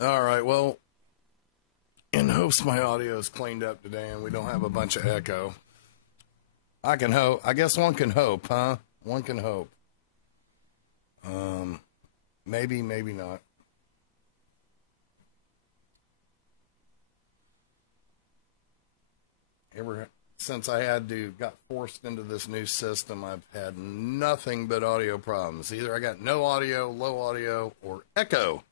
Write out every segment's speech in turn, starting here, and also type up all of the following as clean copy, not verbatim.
All right, well, in hopes my audio is cleaned up today and we don't have a bunch of echo. I can hope. I guess one can hope, huh? One can hope. Maybe, maybe not. Since I got forced into this new system, I've had nothing but audio problems. Either I got no audio, low audio, or echo.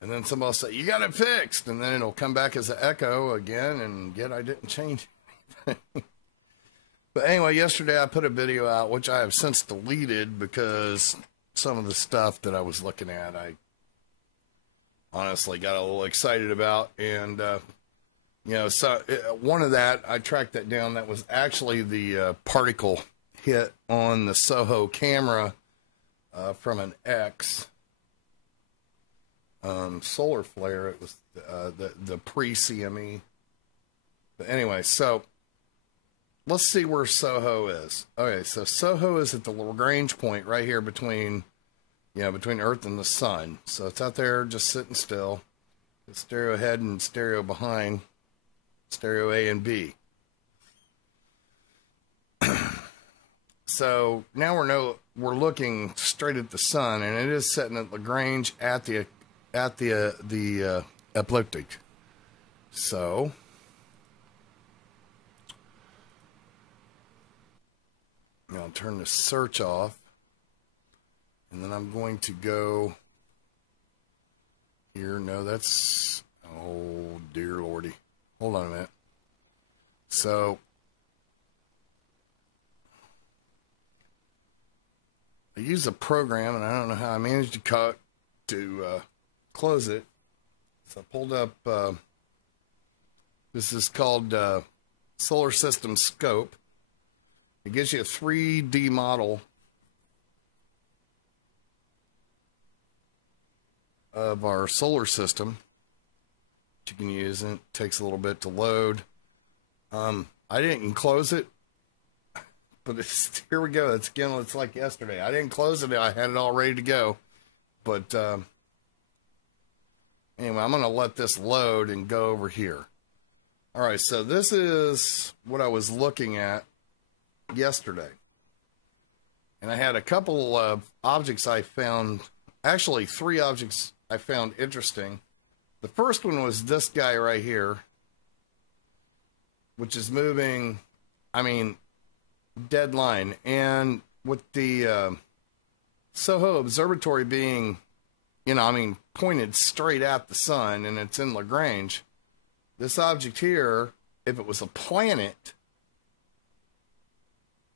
And then somebody will say, you got it fixed. And then it'll come back as an echo again. And yet I didn't change anything. But anyway, yesterday I put a video out, which I have since deleted because some of the stuff that I was looking at, I honestly got a little excited about. And, so one of that, I tracked that down. That was actually the particle hit on the Soho camera from an X. Solar flare. It was the pre-CME. But anyway, so let's see where Soho is. Okay, so Soho is at the Lagrange point right here between Earth and the Sun. So it's out there just sitting still. It's stereo ahead and stereo behind. Stereo A and B. So now we're looking straight at the Sun, and it is setting at Lagrange at the ecliptic. So I'll turn the search off, and then I'm going to go here. No, that's, oh dear lordy. Hold on a minute. So I use a program, and I don't know how I managed to close it. So I pulled up, this is called Solar System Scope. It gives you a 3D model of our solar system that you can use. It takes a little bit to load. I didn't close it, but here we go. It's like yesterday. I didn't close it. I had it all ready to go. But anyway, I'm going to let this load and go over here. All right, so this is what I was looking at yesterday. And I had a couple of objects I found, actually 3 objects I found interesting. The first one was this guy right here, which is moving, dead line. And with the Soho Observatory being, pointed straight at the Sun, and it's in Lagrange, this object here, if it was a planet,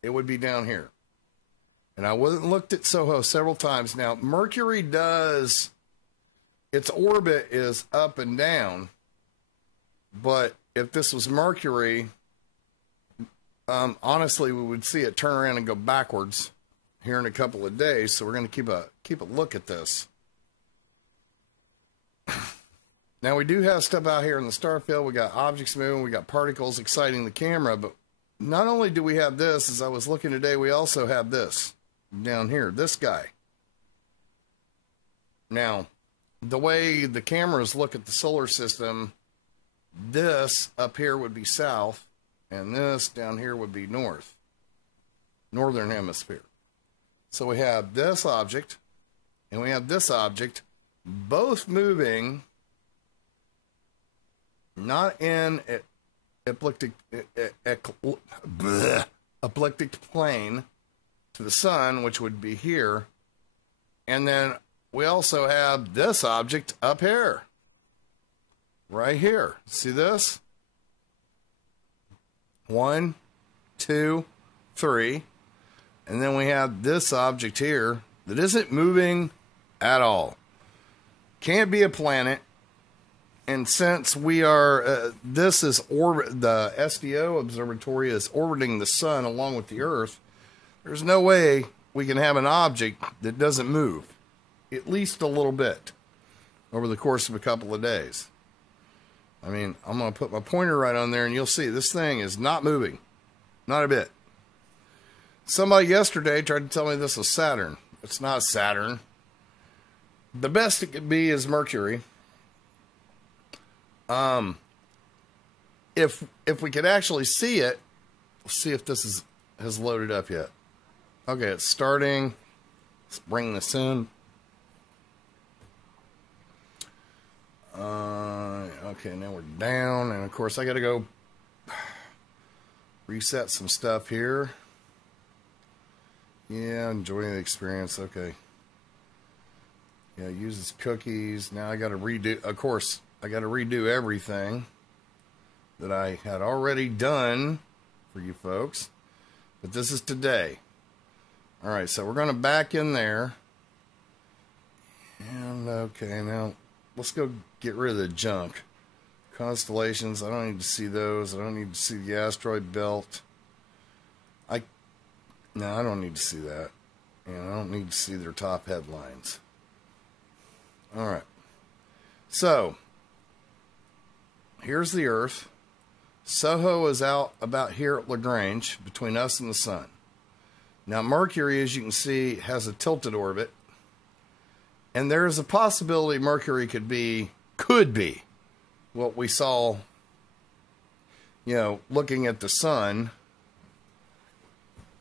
it would be down here. And I looked at Soho several times. Now, Mercury its orbit is up and down, but if this was Mercury, honestly, we would see it turn around and go backwards here in a couple of days. So we're going to keep a look at this. Now, we do have stuff out here in the star field. We got objects moving. We got particles exciting the camera. But not only do we have this, as I was looking today, we also have this down here, this guy. Now, the way the cameras look at the solar system, this up here would be south, and this down here would be north, northern hemisphere. So we have this object, and we have this object, both moving not in ecliptic plane to the Sun, which would be here. And then we also have this object up here, right here. See this? 1, 2, 3. And then we have this object here that isn't moving at all. Can't be a planet. And since we are, the SDO observatory is orbiting the Sun along with the Earth, there's no way we can have an object that doesn't move, at least a little bit, over the course of a couple of days. I'm going to put my pointer right on there, and you'll see this thing is not moving, not a bit. Somebody yesterday tried to tell me this was Saturn. It's not Saturn. the best it could be is Mercury. If we could actually see it, let's see if this has loaded up yet. Okay, it's starting. Let's bring this in. Okay, now we're down, and of course I got to go reset some stuff here. Yeah, enjoying the experience. Okay. Yeah, uses cookies. Now I got to redo. Of course, I got to redo everything that I had already done for you folks. But this is today. All right, so we're going to back in there. And okay, now let's go get rid of the junk. Constellations, I don't need to see those. I don't need to see the asteroid belt. No, I don't need to see that. And I don't need to see their top headlines. All right. So, here's the Earth. Soho is out about here at Lagrange, between us and the Sun. Now, Mercury, as you can see, has a tilted orbit. And there is a possibility Mercury could be what we saw, you know, looking at the Sun,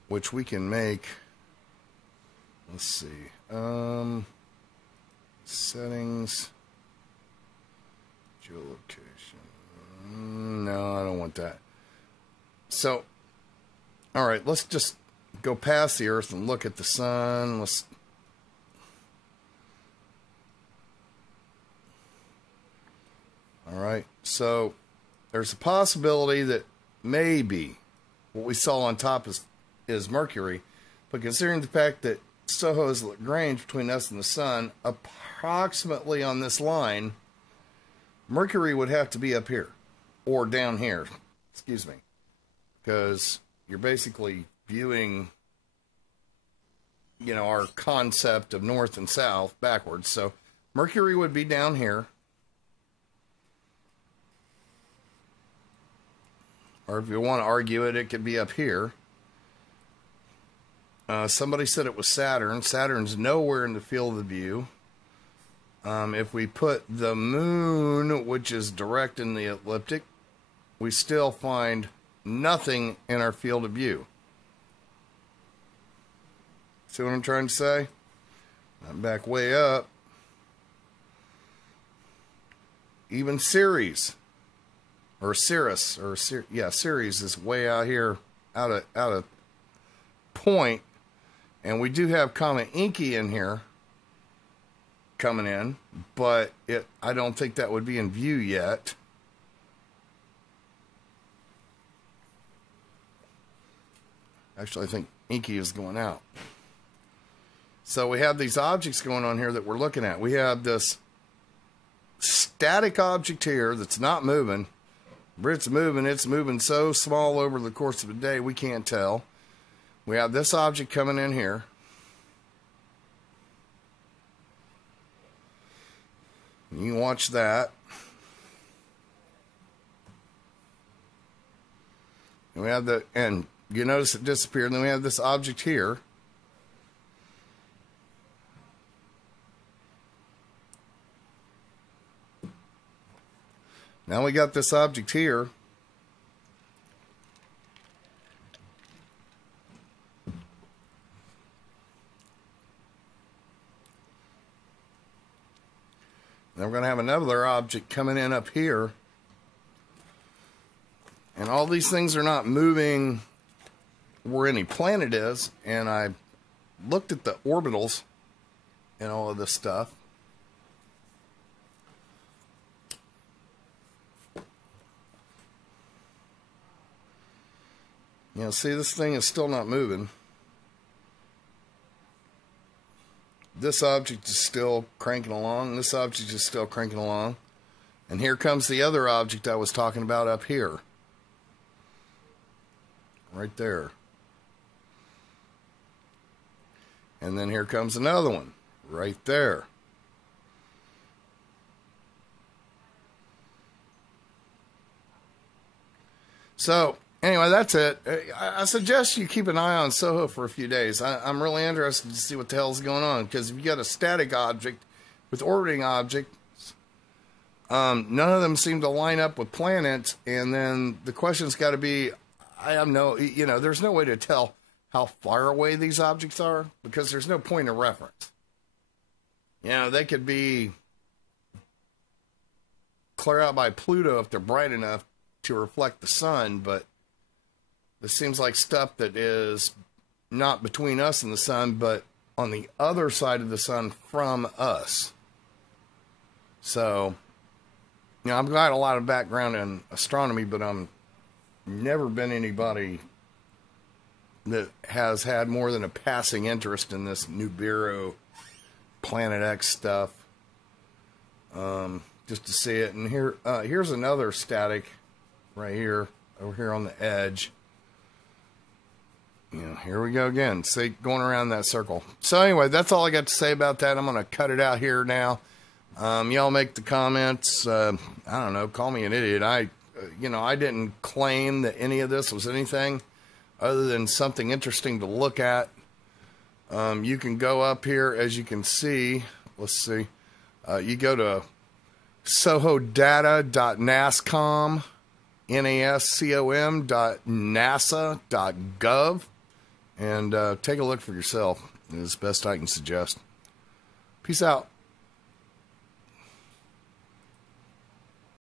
which we can make. Let's see. Settings. Geolocation. No, I don't want that. So, all right, let's just go past the Earth and look at the Sun. All right, so there's a possibility that maybe what we saw on top is Mercury, but considering the fact that Soho is Lagrange between us and the Sun, approximately on this line, Mercury would have to be up here, or down here, excuse me, because you're basically viewing, you know, our concept of north and south backwards. So Mercury would be down here. Or if you want to argue it, it could be up here. Somebody said it was Saturn. Saturn's nowhere in the field of view. If we put the moon, which is direct in the ecliptic, we still find nothing in our field of view. See what I'm trying to say? I'm back way up. Even Ceres. Or Cirrus, Ceres is way out here, out of point, and we do have Comet Inky in here, coming in, but I don't think that would be in view yet. Actually, I think Inky is going out. So we have these objects going on here that we're looking at. We have this static object here that's not moving. It's moving so small over the course of a day, we can't tell. We have this object coming in here. You can watch that. And you notice it disappeared, and then we have this object here. Now we got this object here. Then we're going to have another object coming in up here. And all these things are not moving where any planet is. And I looked at the orbitals and all of this stuff. You know, see, this thing is still not moving. This object is still cranking along. This object is still cranking along. And here comes the other object I was talking about up here. Right there. And then here comes another one. Right there. So, anyway, that's it. I suggest you keep an eye on Soho for a few days. I'm really interested to see what the hell's going on, because if you got a static object with orbiting objects. None of them seem to line up with planets. And then the question's got to be, I have no, there's no way to tell how far away these objects are because there's no point of reference. They could be clear out by Pluto if they're bright enough to reflect the sun, but this seems like stuff that is not between us and the sun, but on the other side of the sun from us. So, I've got a lot of background in astronomy, but I'm never been anybody that has had more than a passing interest in this Nibiru Planet X stuff. Just to see it. And here's another static right here, over here on the edge. Here we go again. See, going around that circle. So anyway, that's all I got to say about that. I'm going to cut it out here now. Y'all make the comments. I don't know, call me an idiot. I didn't claim that any of this was anything other than something interesting to look at. You can go up here, as you can see. Let's see. You go to sohodata.nascom, nascom.nasa.gov, and take a look for yourself. It's the best I can suggest. Peace out.